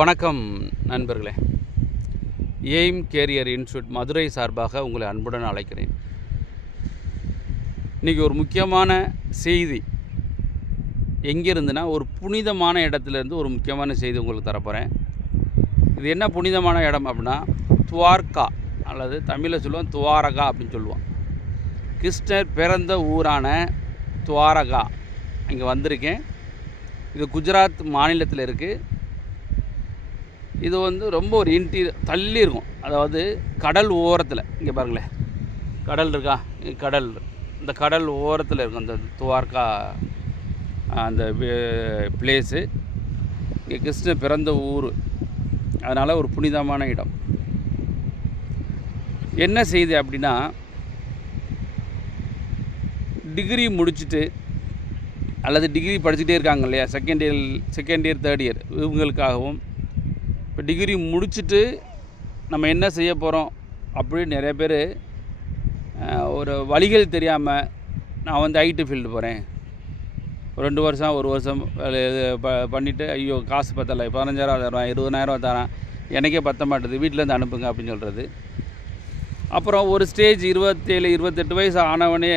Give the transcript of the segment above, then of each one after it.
வணக்கம் நண்பர்களே. Aim carrier institute Madurai சார்பாக உங்களை அன்புடன் அழைக்கிறேன். இன்றைக்கி ஒரு முக்கியமான செய்தி எங்கேருந்துன்னா, ஒரு புனிதமான இடத்துலேருந்து ஒரு முக்கியமான செய்தி உங்களுக்கு தரப்போகிறேன். இது என்ன புனிதமான இடம் அப்படின்னா, துவார்கா அல்லது தமிழில் சொல்லுவோம் துவாரகா அப்படின்னு சொல்லுவோம். கிருஷ்ணர் பிறந்த ஊரான துவாரகா இங்கே வந்திருக்கேன். இது குஜராத் மாநிலத்தில் இருக்குது. இது ரொம்ப ஒரு தள்ளி இருக்கும். அதாவது கடல் ஓரத்தில், இங்கே பாருங்களேன், கடல் இருக்கா, கடல், இந்த கடல் ஓரத்தில் இருக்கும் அந்த துவார்கா அந்த பிளேஸு. இங்கே கிருஷ்ணர் பிறந்த ஊர், அதனால் ஒரு புனிதமான இடம். என்ன செய்தி அப்படின்னா, டிகிரி முடிச்சுட்டு அல்லது டிகிரி படிச்சுட்டே இருக்காங்க இல்லையா, செகண்ட் இயர் தேர்ட் இயர், இவங்களுக்காகவும் இப்போ டிகிரி முடிச்சுட்டு நம்ம என்ன செய்ய போகிறோம் அப்படின்னு நிறைய பேர் ஒரு வழிகள் தெரியாமல், நான் ஐடி ஃபீல்டு போகிறேன், 2 வருஷம் 1 வருஷம் பண்ணிவிட்டு, ஐயோ காசு பத்தலை, 15,000 தரான், 20,000 தரான், எனக்கே பத்த மாட்டுது, வீட்டிலேருந்து அனுப்புங்க அப்படின்னு சொல்கிறது. அப்புறம் ஒரு ஸ்டேஜ் 27 28 வயசு ஆனவனே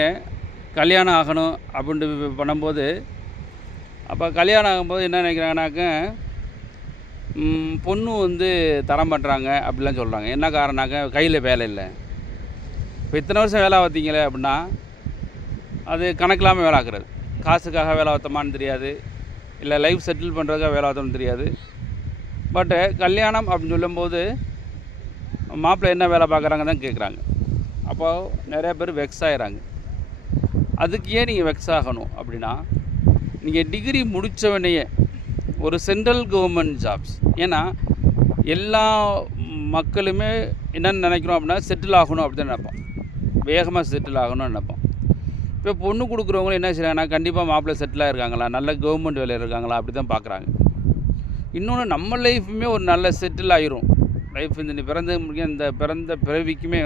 கல்யாணம் ஆகணும் அப்படின்ட்டு பண்ணும்போது, அப்போ கல்யாணம் ஆகும்போது என்ன நினைக்கிறாங்கனாக்க, பொண்ணு தரம் பண்ணுறாங்க அப்படிலாம் சொல்கிறாங்க. என்ன காரணம்னாக்க, கையில் வேலை இல்லை. இப்போ இத்தனை வருஷம் வேலை பார்த்தீங்களே அப்படின்னா, அது கணக்கில்லாமல் வேலை ஆக்குறது. காசுக்காக வேலை பார்த்தோமான்னு தெரியாது, இல்லை லைஃப் செட்டில் பண்ணுறதுக்காக வேலை பார்த்தோம்னு தெரியாது. பட்டு கல்யாணம் அப்படின்னு சொல்லும்போது மாப்பிள்ளை என்ன வேலை பார்க்குறாங்க தான் கேட்குறாங்க. அப்போது நிறையா பேர் வெக்ஸ் ஆகிறாங்க. அதுக்கு ஏன் நீங்கள் வெக்ஸ் ஆகணும் அப்படின்னா, நீங்கள் டிகிரி முடித்தவனையே ஒரு சென்ட்ரல் கவர்மெண்ட் ஜாப்ஸ், ஏன்னா எல்லா மக்களுமே என்னென்னு நினைக்கிறோம் அப்படின்னா, செட்டில் ஆகணும் அப்படி தான் நினைப்போம், வேகமாக செட்டில் ஆகணும்னு நினைப்போம். இப்போ பொண்ணு கொடுக்குறவங்களும் என்ன செய்கிறாங்கன்னா, கண்டிப்பாக மாப்பிள்ளை செட்டிலாக இருக்காங்களா, நல்ல கவர்மெண்ட் வேலையில் இருக்காங்களா அப்படி தான் பார்க்குறாங்க. இன்னொன்று, நம்ம லைஃப்புமே ஒரு நல்ல செட்டில் ஆகிரும். லைஃப் இந்த பிறந்த பிறவிக்குமே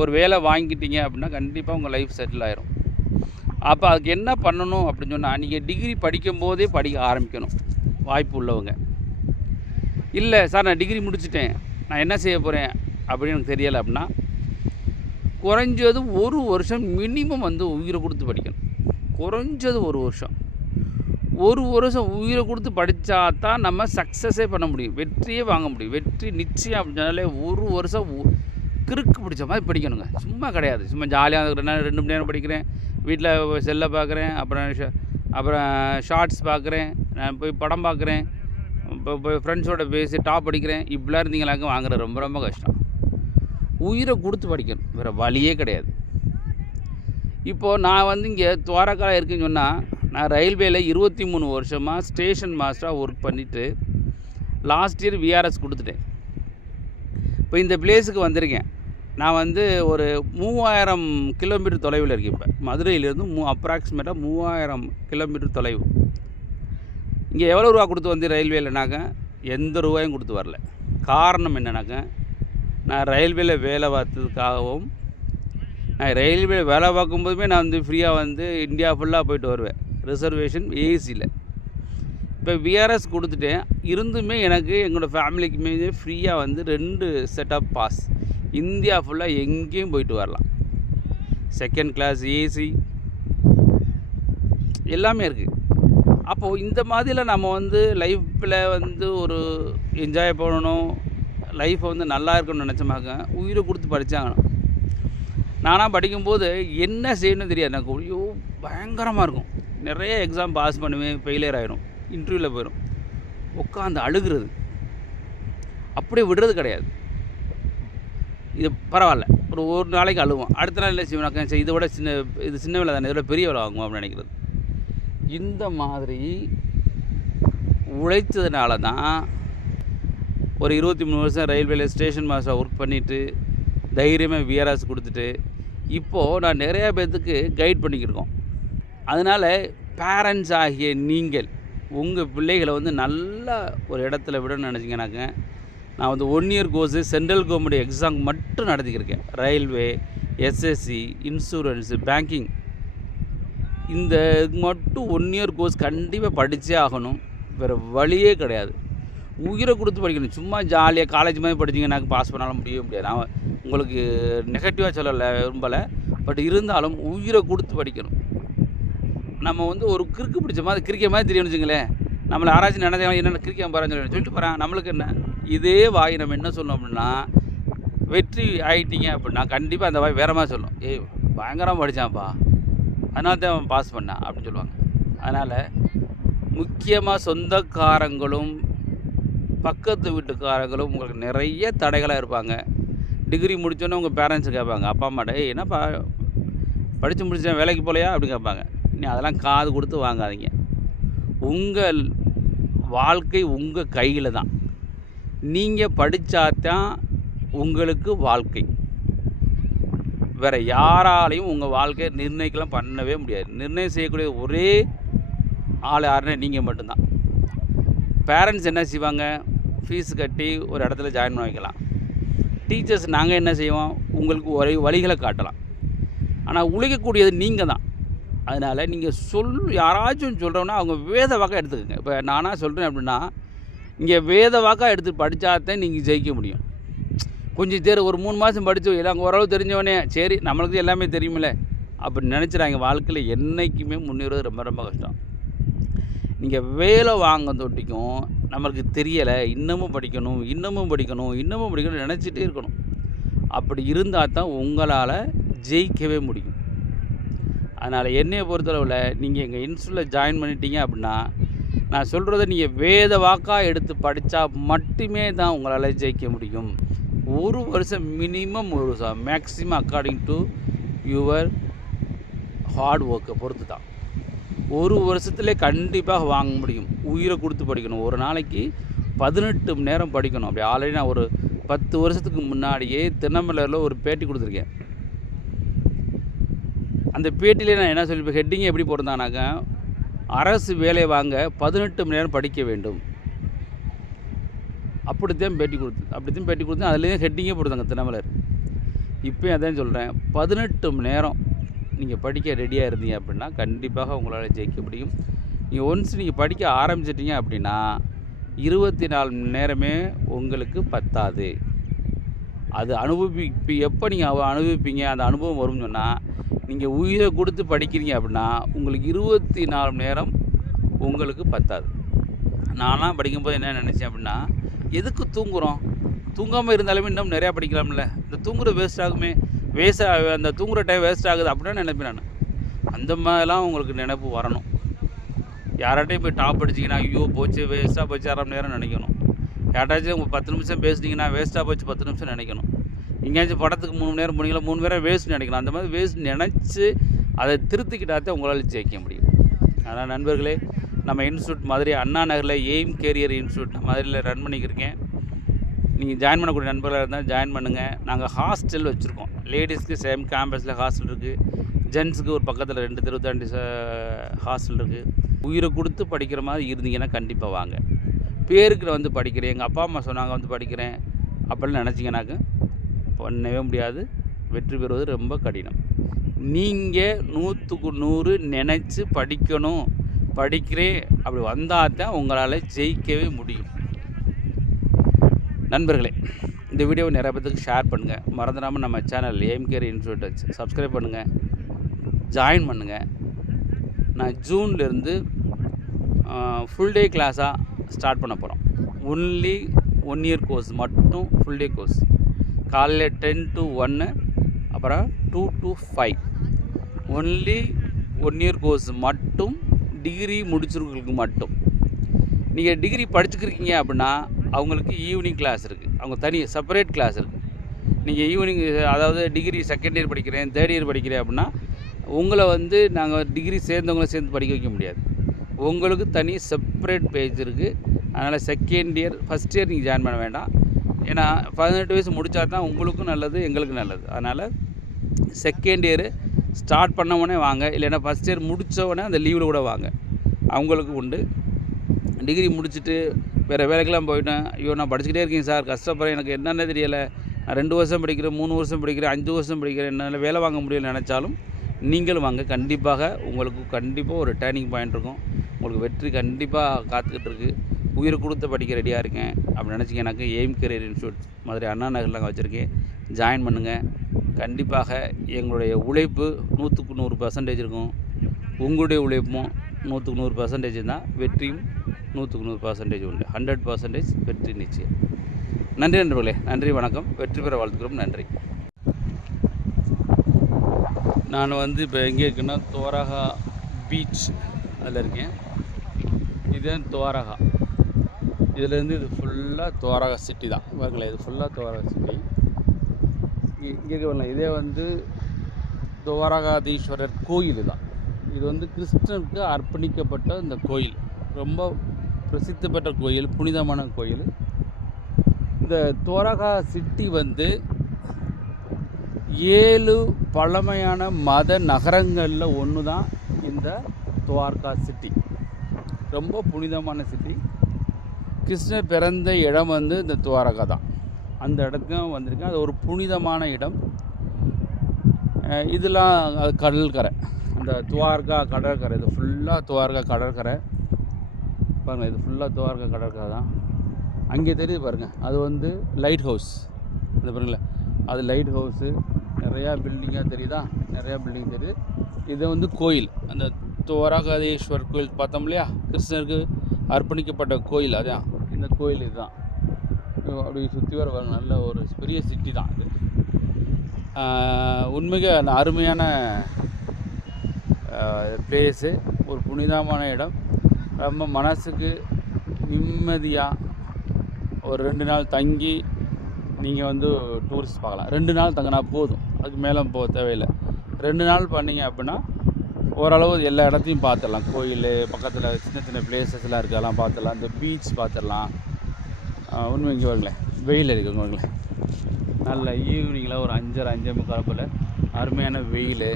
ஒரு வேலை வாங்கிட்டீங்க அப்படின்னா கண்டிப்பாக உங்கள் லைஃப் செட்டில் ஆகிரும். அப்போ அதுக்கு என்ன பண்ணணும் அப்படின்னு சொன்னால், நீங்கள் டிகிரி படிக்கும்போதே படிக்க ஆரம்பிக்கணும். வாய்ப்பு உள்ளவங்க, இல்லை சார் நான் டிகிரி முடிச்சுட்டேன், நான் என்ன செய்ய போகிறேன் அப்படின்னு எனக்கு தெரியலை அப்படின்னா, குறைஞ்சது 1 வருஷம் மினிமம் உயிரை கொடுத்து படிக்கணும். குறைஞ்சது 1 வருஷம். 1 வருஷம் உயிரை கொடுத்து படித்தா தான் நம்ம சக்ஸஸே பண்ண முடியும், வெற்றியே வாங்க முடியும். வெற்றி நிச்சயம் அப்படின்னாலே 1 வருஷம் கிறுக்கு பிடிச்ச மாதிரி படிக்கணுங்க. சும்மா கிடையாது, சும்மா ஜாலியாக 2 மணி நேரம் படிக்கிறேன், வீட்டில் செல்லை பார்க்குறேன், அப்புறம் ஷார்ட்ஸ் பார்க்குறேன், நான் போய் படம் பார்க்குறேன், போய் ஃப்ரெண்ட்ஸோட பேசி டாப் அடிக்கிறேன், இப்படிலாம் இருந்தீங்களாக்க வாங்குறது ரொம்ப ரொம்ப கஷ்டம். உயிரை கொடுத்து படிக்கணும், வேறு வழியே கிடையாது. இப்போது நான் இங்கே துவாரகாவில் இருக்குன்னு சொன்னால், நான் ரயில்வேயில் 23 வருஷமாக ஸ்டேஷன் மாஸ்டராக ஒர்க் பண்ணிவிட்டு லாஸ்ட் இயர் விஆர்எஸ் கொடுத்துட்டேன். இப்போ இந்த பிளேஸுக்கு வந்திருக்கேன். நான் ஒரு 3000 கிலோமீட்டர் தொலைவில் இருக்கேன். இப்போ மதுரையிலேருந்து அப்ராக்சிமேட்டாக 3000 கிலோமீட்டர் தொலைவு. இங்கே எவ்வளோ ரூபா கொடுத்து ரயில்வேலனாக்க, எந்த ரூபாயும் கொடுத்து வரல. காரணம் என்னன்னாக்க, நான் ரயில்வேயில் வேலை பார்த்ததுக்காகவும், நான் ரயில்வே வேலை பார்க்கும்போதுமே நான் ஃப்ரீயாக இந்தியா ஃபுல்லாக போயிட்டு வருவேன், ரிசர்வேஷன் ஏசியில். இப்போ விஆர்எஸ் கொடுத்துட்டேன், இருந்துமே எனக்கு எங்களோடய ஃபேமிலிக்குமே ஃப்ரீயாக 2 செட் ஆஃப் பாஸ், இந்தியா ஃபுல்லாக எங்கேயும் போயிட்டு வரலாம். செகண்ட் கிளாஸ் ஏசி எல்லாமே இருக்குது. அப்போது இந்த மாதிரிலாம் நம்ம லைஃப்பில் ஒரு என்ஜாய் பண்ணணும், லைஃப்பை நல்லா இருக்கணும்னு நினச்சமாக்க உயிரை கொடுத்து படித்தாங்கணும். நானாக படிக்கும்போது என்ன செய்யணும்னு தெரியாது எனக்கு. ஐயோ பயங்கரமாக இருக்கும். நிறைய எக்ஸாம் பாஸ் பண்ணுவேன், ஃபெயிலியர் ஆகிடும், இன்டர்வியூவில் போயிடும், உட்காந்து அழுகிறது, அப்படியே விடுறது கிடையாது. இது பரவாயில்ல, ஒரு நாளைக்கு அழுவோம், அடுத்த நாள் இல்லை செய்வோம், இதை விட சின்ன வேலை தானே, இதோட பெரிய வேலை வாங்குவோம் அப்படின்னு நினைக்கிறது. இந்த மாதிரி உழைத்ததுனால தான் ஒரு 23 வருஷம் ரயில்வேல ஸ்டேஷன் மாஸ்டராக ஒர்க் பண்ணிவிட்டு தைரியமாக விஆர்எஸ் கொடுத்துட்டு இப்போது நான் நிறையா பேர்த்துக்கு கைட் பண்ணிக்கிருக்கோம். அதனால் பேரண்ட்ஸ் ஆகிய நீங்கள் உங்கள் பிள்ளைகளை நல்ல ஒரு இடத்துல விடணும்னு நினச்சிங்கனாக்க, நான் 1 year course central government exam மட்டும் நடத்திக்கிருக்கேன். ரயில்வே, எஸ்எஸ்சி, இன்சூரன்ஸு, பேங்கிங், இந்த மட்டும் 1 இயர் கோர்ஸ் கண்டிப்பாக படித்தே ஆகணும், வேறு வழியே கிடையாது. உயிரை கொடுத்து படிக்கணும். சும்மா ஜாலியாக காலேஜ் மாதிரி படிச்சிங்கன்னா பாஸ் பண்ணாலும் முடியவே முடியாது. நான் உங்களுக்கு நெகட்டிவாக சொல்லலை, விரும்பலை. பட் இருந்தாலும் உயிரை கொடுத்து படிக்கணும். நம்ம வந்து ஒரு கிறுக்கு பிடிச்ச மாதிரி கிரிக்கெட் மாதிரி தெரியும்னு வச்சுங்களேன். நம்மளை ஆராய்ச்சி நடந்தாலும் என்னென்ன கிரிக்கெட் பாருன்னு சொல்லிட்டு போகிறேன். நம்மளுக்கு என்ன இதே வாய் நம்ம என்ன சொல்லணும் அப்படின்னா, வெற்றி ஆகிட்டீங்க அப்படின்னா கண்டிப்பாக அந்த வாய் வேறு மாதிரி சொல்லும். ஏய் பயங்கரமாக படித்தான்ப்பா, அதனால தான் அவன் பாஸ் பண்ணான் அப்படின்னு சொல்லுவாங்க. அதனால் முக்கியமாக சொந்தக்காரங்களும் பக்கத்து வீட்டுக்காரங்களும் உங்களுக்கு நிறைய தடைகளாக இருப்பாங்க. டிகிரி முடித்தோன்னே உங்கள் பேரண்ட்ஸு கேட்பாங்க, அப்பா அம்மாட்ட, ஏய் என்னப்பா படித்து முடிச்சேன் வேலைக்கு போகலையா அப்படின்னு கேட்பாங்க. நீ அதெல்லாம் காது கொடுத்து வாங்காதீங்க. உங்கள் வாழ்க்கை உங்கள் கையில் தான். நீங்கள் படித்தாதான் உங்களுக்கு வாழ்க்கை. வேறு யாராலையும் உங்கள் வாழ்க்கையை நிர்ணயிக்கலாம் பண்ணவே முடியாது. நிர்ணயம் செய்யக்கூடிய ஒரே ஆள் யாருன்னா நீங்கள் மட்டும்தான். பேரண்ட்ஸ் என்ன செய்வாங்க, ஃபீஸ் கட்டி ஒரு இடத்துல ஜாயின் பண்ண வைக்கலாம். டீச்சர்ஸ் நாங்கள் என்ன செய்வோம், உங்களுக்கு ஒரே வழிகளை காட்டலாம். ஆனால் உழைக்கக்கூடியது நீங்கள் தான். அதனால் நீங்கள் யாராச்சும் சொல்கிறோன்னா அவங்க வேத வாக்காக எடுத்துக்கோங்க. இப்போ நானாக சொல்கிறேன் அப்படின்னா, இங்கே வேத வாக்காக எடுத்து படித்தாதான் நீங்கள் ஜெயிக்க முடியும். கொஞ்சம் ஒரு 3 மாதம் படித்து எல்லாம் ஓரளவு தெரிஞ்சவனே சரி நம்மளுக்கு எல்லாமே தெரியுமில்ல அப்படி நினச்சிடாங்க. வாழ்க்கையில் என்றைக்குமே முன்னேறது ரொம்ப ரொம்ப கஷ்டம். நீங்கள் வேலை வாங்க தொட்டிக்கும் நம்மளுக்கு தெரியலை, இன்னமும் படிக்கணும் இன்னமும் படிக்கணும் இன்னமும் படிக்கணும்னு நினச்சிட்டே இருக்கணும். அப்படி இருந்தால் தான் உங்களால் ஜெயிக்கவே முடியும். அதனால் என்னையை பொறுத்தளவில் நீங்கள் எங்கள் இன்ஸ்டியூட்டில் ஜாயின் பண்ணிட்டீங்க அப்படின்னா, நான் சொல்கிறத நீங்கள் வேத வாக்காக எடுத்து படித்தா மட்டுமே தான் உங்களால் ஜெயிக்க முடியும். ஒரு வருஷம் மினிமம், ஒரு வருஷம் maximum according to your hard ஒர்க்கை பொறுத்து தான். ஒரு வருஷத்துலேயே கண்டிப்பாக வாங்க முடியும். உயிரை கொடுத்து படிக்கணும். ஒரு நாளைக்கு 18 மணி நேரம் படிக்கணும். அப்படி ஆல்ரெடி நான் ஒரு 10 வருஷத்துக்கு முன்னாடியே தினமலரில் ஒரு பேட்டி கொடுத்துருக்கேன். அந்த பேட்டியிலே நான் என்ன சொல்லியிருப்பேன், ஹெட்டிங் எப்படி போட்டிருந்தானாக்கா, அரசு வேலை வாங்க 18 மணி நேரம் படிக்க வேண்டும். அப்படித்தான் பேட்டி கொடுத்து அதுலேயும் ஹெட்டிங்கே போடுதாங்க தினமலர். இப்போயும் அதான் சொல்கிறேன், 18 மணி நேரம் நீங்கள் படிக்க ரெடியாக இருந்தீங்க அப்படின்னா கண்டிப்பாக உங்களால் ஜெயிக்க முடியும். நீங்கள் நீங்கள் படிக்க ஆரம்பிச்சிட்டிங்க அப்படின்னா 24 மணி நேரமே உங்களுக்கு பத்தாது. அது எப்போ நீங்கள் அனுபவிப்பீங்க, அந்த அனுபவம் வரும்னு சொன்னால், நீங்கள் உயிரை கொடுத்து படிக்கிறீங்க அப்படின்னா உங்களுக்கு 24 மணி நேரம் உங்களுக்கு பத்தாது. நான்லாம் படிக்கும்போது என்ன நினச்சேன் அப்படின்னா, எதுக்கு தூங்குகிறோம், தூங்காமல் இருந்தாலுமே இன்னும் நிறையா படிக்கலாம்ல, இந்த தூங்குற வேஸ்ட் ஆகுமே, அந்த தூங்குகிற டைம் வேஸ்ட் ஆகுது அப்படின்னு நினைப்பேன் நான். அந்த மாதிரிலாம் உங்களுக்கு நினைப்பு வரணும். யார்கிட்டையும் போய் டாப் அடிச்சிங்கன்னா ஐயோ போச்சு வேஸ்ட்டாக போச்சு 1/2 மணி நேரம் நினைக்கணும். யார்ட்டாச்சும் 10 நிமிஷம் பேசிட்டிங்கன்னா வேஸ்ட்டாக போச்சு 10 நிமிஷம் நினைக்கணும். எங்கேயாச்சும் படத்துக்கு 3 மணி நேரம் போனீங்களா 3 மணி நேரம் வேஸ்ட் நினைக்கணும். அந்த மாதிரி வேஸ்ட் நினச்சி அதை திருத்திக்கிட்டாதான் உங்களால் ஜெயிக்க முடியும். அதனால் நண்பர்களே, நம்ம இன்ஸ்டியூட் மாதிரி அண்ணா நகரில் எய்ம் கேரியர் இன்ஸ்டியூட் மாதிரியில் ரன் பண்ணிக்கிருக்கேன். நீங்கள் ஜாயின் பண்ணக்கூடிய நண்பர்களாக இருந்தால் ஜாயின் பண்ணுங்கள். நாங்கள் ஹாஸ்டல் வச்சுருக்கோம். லேடிஸ்க்கு சேம் கேம்பஸில் ஹாஸ்டல் இருக்குது, ஜென்ஸுக்கு ஒரு பக்கத்தில் 2 தெரு தாண்டி ஹாஸ்டல் இருக்குது. உயிரை கொடுத்து படிக்கிற மாதிரி இருந்தீங்கன்னா கண்டிப்பாக வாங்க. பேருக்கு வந்து படிக்கிறேன், எங்கள் அப்பா அம்மா சொன்னாங்க வந்து படிக்கிறேன் அப்படின்னு நினச்சிங்கனாக்க பண்ணவே முடியாது. வெற்றி பெறுவது ரொம்ப கடினம். நீங்கள் 100க்கு 100 நினச்சி படிக்கிறேன் அப்படி வந்தால் தான் உங்களால் ஜெயிக்கவே முடியும். நண்பர்களே, இந்த வீடியோவை நிறைய பேருக்கு ஷேர் பண்ணுங்கள். மறந்துடாமல் நம்ம சேனல் எய்ம் கேரியர் இன்ஸ்டியூட்டை சப்ஸ்கிரைப் பண்ணுங்கள், ஜாயின் பண்ணுங்கள். நான் ஜூன்லேருந்து ஃபுல் டே கிளாஸாக ஸ்டார்ட் பண்ண போகிறோம். ஒன்லி 1 இயர் கோர்ஸ் மட்டும், ஃபுல் டே கோர்ஸ். காலையில் 10 to 1, அப்புறம் 2 to 5. ஒன்லி 1 இயர் கோர்ஸ் மட்டும், டிகிரி முடிச்சிருக்கிறதுக்கு மட்டும். நீங்கள் டிகிரி படிச்சுக்கிறீங்க அப்படின்னா அவங்களுக்கு ஈவினிங் கிளாஸ் இருக்குது, அவங்க தனி செப்பரேட் கிளாஸ் இருக்குது. நீங்கள் ஈவினிங், அதாவது டிகிரி 2nd இயர் படிக்கிறேன் 3rd இயர் படிக்கிறேன் அப்படின்னா உங்களை வந்து நாங்கள் டிகிரி சேர்ந்தவங்கள சேர்ந்து படிக்க வைக்க முடியாது. உங்களுக்கு தனி செப்பரேட் பேஜ் இருக்குது. அதனால் 2nd இயர் 1st இயர் நீங்கள் ஜாயின் பண்ண வேண்டாம். ஏன்னா 18 வயசு முடித்தா தான் உங்களுக்கும் நல்லது, எங்களுக்கும் நல்லது. அதனால் 2nd இயர் ஸ்டார்ட் பண்ணவொடனே வாங்க, இல்லைன்னா 1st இயர் முடித்தவொடனே அந்த லீவில் கூட வாங்க, அவங்களுக்கு உண்டு. டிகிரி முடிச்சுட்டு வேறு வேலைக்கெல்லாம் போயிட்டேன், ஐயோ நான் படிச்சுக்கிட்டே இருக்கேன் சார், கஷ்டப்படுறேன், எனக்கு என்னென்ன தெரியலை, நான் 2 வருஷம் படிக்கிறேன், 3 வருஷம் படிக்கிறேன், 5 வருஷம் படிக்கிறேன், என்னால் வேலை வாங்க முடியல நினச்சாலும் நீங்களும் வாங்க. கண்டிப்பாக உங்களுக்கு ஒரு டேர்னிங் பாயிண்ட் இருக்கும். உங்களுக்கு வெற்றி கண்டிப்பாக காத்துக்கிட்டு இருக்குது. உயிர் கொடுத்து படிக்க ரெடியாக இருக்கேன் அப்படி நினச்சிங்கனாக்க எய்ம் கெரியர் இன்ஸ்டியூட் மதுரை அண்ணா நகரில் அங்கே வச்சுருக்கேன். ஜாயின் பண்ணுங்கள். கண்டிப்பாக எங்களுடைய உழைப்பு 100க்கு 100% இருக்கும். உங்களுடைய உழைப்பும் 100க்கு 100% தான். வெற்றியும் 100க்கு 100% உண்டு. 100% வெற்றி நிச்சயம். நன்றி நண்பர்களே. நன்றி, வணக்கம். வெற்றி பெற வாழ்த்துக்கிறோம். நன்றி. நான் இப்போ எங்கே இருக்குன்னா துவாரகா பீச் அதில் இருக்கேன். இதுதான் துவாரகா. இதுலேருந்து இது ஃபுல்லாக துவாரகா சிட்டி தான். பாருங்களேன், இது ஃபுல்லாக துவாரகா சிட்டி. இங்கே இருக்க இதே துவாரகாதீஸ்வரர் கோயில் தான். இது கிருஷ்ணருக்கு அர்ப்பணிக்கப்பட்ட இந்த கோயில். ரொம்ப பிரசித்தி பெற்ற கோயில், புனிதமான கோயில். இந்த துவாரகா சிட்டி 7 பழமையான மத நகரங்களில் ஒன்று தான் இந்த துவாரகா சிட்டி. ரொம்ப புனிதமான சிட்டி. கிருஷ்ணர் பிறந்த இடம் இந்த துவாரகா தான். அந்த இடத்துக்கும் வந்திருக்கேன். அது ஒரு புனிதமான இடம். இதெல்லாம் அது கடற்கரை, அந்த துவாரகா கடற்கரை. இது ஃபுல்லாக துவாரகா கடற்கரை. பாருங்கள், இது ஃபுல்லாக துவாரகா கடற்கரை தான். அங்கே தெரியுது பாருங்கள், அது லைட் ஹவுஸ். அது பாருங்களேன், அது லைட் ஹவுஸு. நிறையா பில்டிங்காக தெரியுதா, நிறையா பில்டிங் தெரியுது. இது கோயில், அந்த துவாரகாதீஸ்வர் கோயில் பார்த்தோம் இல்லையா, கிருஷ்ணருக்கு அர்ப்பணிக்கப்பட்ட கோயில். அதான் இந்த கோயில். இதுதான் அப்படி சுற்றி வர நல்ல ஒரு பெரிய சிட்டி தான் இது. உண்மைக்கு அருமையான பிளேஸு, ஒரு புனிதமான இடம். ரொம்ப மனசுக்கு நிம்மதியாக ஒரு 2 நாள் தங்கி நீங்கள் டூரிஸ்ட் பார்க்கலாம். 2 நாள் தங்கினா போதும், அதுக்கு மேலே போக தேவையில்லை. 2 நாள் பண்ணிங்க அப்படின்னா ஓரளவு எல்லா இடத்தையும் பார்த்துடலாம். கோயில் பக்கத்தில் சின்ன சின்ன பிளேசஸ்லாம் இருக்குது, அதெல்லாம் பார்த்துடலாம். இந்த பீச் பார்த்துடலாம். உண்மை இங்கே வரங்களேன், வெயில் இருக்குங்க வரங்களேன். நல்ல ஈவினிங்கில் ஒரு 5:30 போல் அருமையான வெயில்.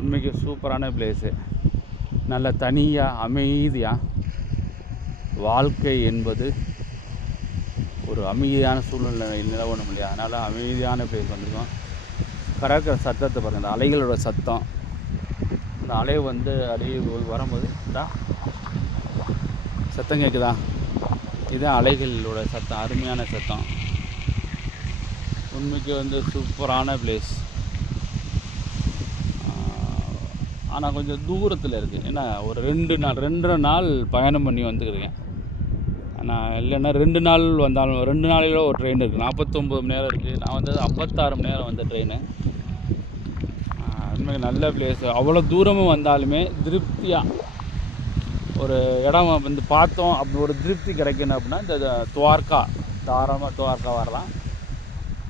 உண்மைக்கு சூப்பரான பிளேஸு. நல்ல தனியாக அமைதியாக வாழ்க்கை என்பது ஒரு அமைதியான சூழ்நிலை நிலவணும் இல்லையா, அதனால் அமைதியான பிளேஸ் வந்திருக்கோம். கடற்கரை சத்தத்தை பாருங்கள், அந்த அலைகளோட சத்தம். அந்த அலை அப்படியே வரும்போது தான் சத்தம் கேட்குதா, இதுதான் அலைகளோட சத்தம். அருமையான சத்தம். உண்மைக்கு சூப்பரான பிளேஸ். ஆனால் கொஞ்சம் தூரத்தில் இருக்குது. ஏன்னா ஒரு 2.5 நாள் பயணம் பண்ணி வந்துக்கிறேன். நான் இல்லைன்னா 2 நாள் வந்தாலும் 2 நாளில் ஒரு ட்ரெயின் இருக்குது. 49 மணி நேரம் இருக்குது. நான் 56 மணி நேரம் வந்த ட்ரெயின். உண்மைக்கு நல்ல பிளேஸ். அவ்வளோ தூரமும் வந்தாலுமே திருப்தியாக ஒரு இடம் பார்த்தோம் அப்படி ஒரு திருப்தி கிடைக்கணும் அப்படின்னா இந்த துவாரகா, தாராளமாக துவாரகா வரலாம்.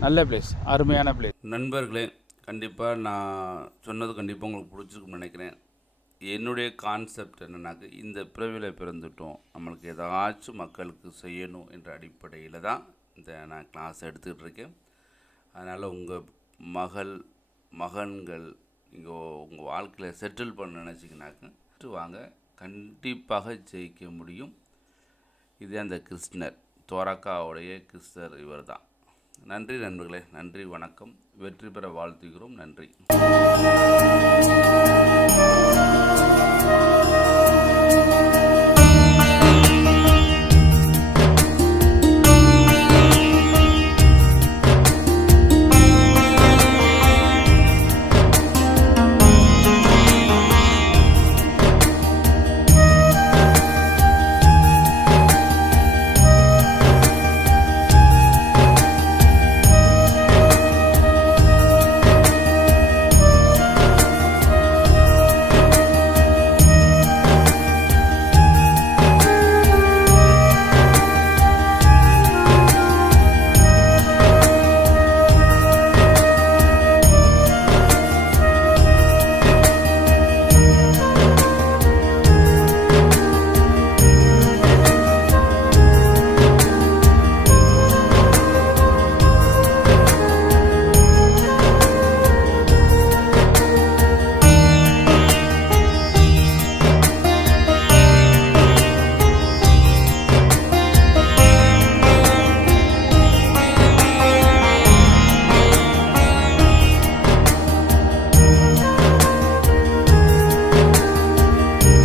நல்ல பிளேஸ், அருமையான பிளேஸ். நண்பர்களே, கண்டிப்பாக நான் சொன்னது கண்டிப்பாக உங்களுக்கு பிடிச்சிருக்குன்னு நினைக்கிறேன். என்னுடைய கான்செப்ட் என்னன்னாக்க, இந்த பிறவியில் பிறந்துட்டோம், நம்மளுக்கு ஏதாச்சும் மக்களுக்கு செய்யணும் என்ற அடிப்படையில் தான் நான் கிளாஸ் எடுத்துக்கிட்டு இருக்கேன். அதனால் உங்கள் மகன்கள் இங்கே உங்கள் வாழ்க்கையில் செட்டில் பண்ண நினச்சிங்கனாக்க வாங்க, கண்டிப்பாக ஜெயிக்க முடியும். இதே அந்த கிருஷ்ணர், துவாரகாவுடைய கிருஷ்ணர் இவர் தான். நன்றி நண்பர்களே. நன்றி, வணக்கம். வெற்றி பெற வாழ்த்துகிறோம். நன்றி.